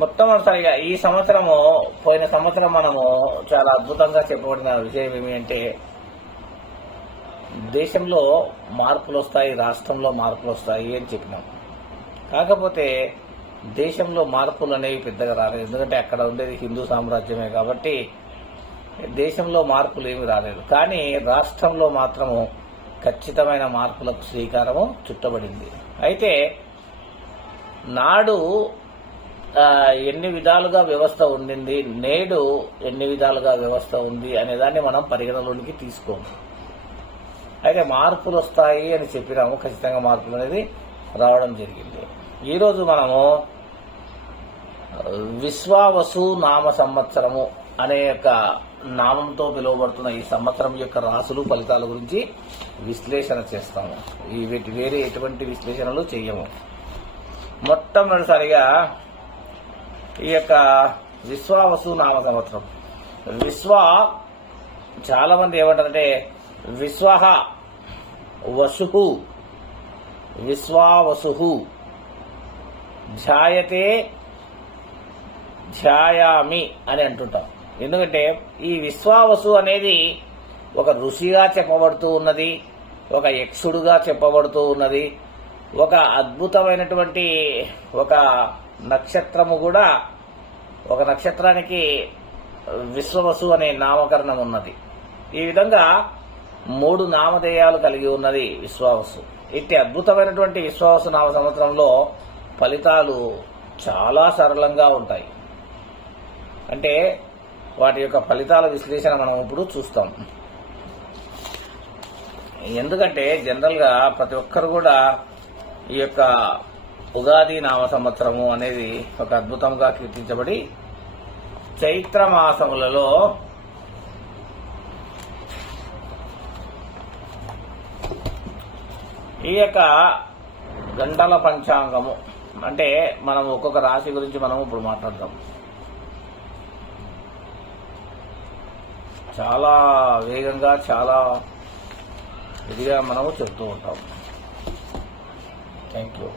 మొట్టమొదటిసారిగా ఈ సంవత్సరము, పోయిన సంవత్సరం మనము చాలా అద్భుతంగా చెప్పబడిన విషయం ఏమి అంటే, దేశంలో మార్పులు వస్తాయి, రాష్ట్రంలో మార్పులు వస్తాయి అని చెప్పినాం. కాకపోతే దేశంలో మార్పులు అనేవి పెద్దగా రాలేదు, ఎందుకంటే అక్కడ ఉండేది హిందూ సామ్రాజ్యమే కాబట్టి దేశంలో మార్పులు ఏమి రాలేదు. కానీ రాష్ట్రంలో మాత్రము ఖచ్చితమైన మార్పులకు శ్రీకారము చుట్టబడింది. అయితే నాడు ఎన్ని విధాలుగా వ్యవస్థ ఉండింది, నేడు ఎన్ని విధాలుగా వ్యవస్థ ఉంది అనేదాన్ని మనం పరిగణలోనికి తీసుకోము. అయితే మార్పులు వస్తాయి అని చెప్పినాము, ఖచ్చితంగా మార్పులు అనేది రావడం జరిగింది. ఈరోజు మనము విశ్వావసు నామ సంవత్సరము అనే యొక్క నామంతో పిలువబడుతున్న ఈ సంవత్సరం యొక్క రాసులు, ఫలితాల గురించి విశ్లేషణ చేస్తాము. వేరే ఎటువంటి విశ్లేషణలు చేయము. మొట్టమొదటిసారిగా ఈ యొక్క విశ్వావసు నామ సంవత్సరం. చాలా మంది ఏమంటారంటే విశ్వహ వసు, విశ్వావసు, ధ్యాయతే ధ్యాయామి అని అంటుంటాం. ఎందుకంటే ఈ విశ్వావసు అనేది ఒక ఋషిగా చెప్పబడుతూ ఉన్నది, ఒక యక్షుడుగా చెప్పబడుతూ ఉన్నది, ఒక అద్భుతమైనటువంటి ఒక నక్షత్రము కూడా, ఒక నక్షత్రానికి విశ్వవసు అనే నామకరణం ఉన్నది. ఈ విధంగా 3 నామధేయాలు కలిగి ఉన్నది విశ్వావసు. ఇట్టి అద్భుతమైనటువంటి విశ్వావసు నామ సంవత్సరంలో ఫలితాలు చాలా సరళంగా ఉంటాయి. అంటే వాటి యొక్క ఫలితాల విశ్లేషణ మనం ఇప్పుడు చూస్తాం. ఎందుకంటే జనరల్గా ప్రతి ఒక్కరు కూడా ఈ యొక్క ఉగాది నామ సంవత్సరము అనేది ఒక అద్భుతంగా కీర్తించబడి, చైత్ర మాసములలో ఈ యొక్క గంటల పంచాంగము అంటే మనం ఒక్కొక్క రాశి గురించి మనం ఇప్పుడు మాట్లాడదాం. చాలా వేగంగా, చాలా ఇదిగా మనము చెప్తూ ఉంటాం. Thank you.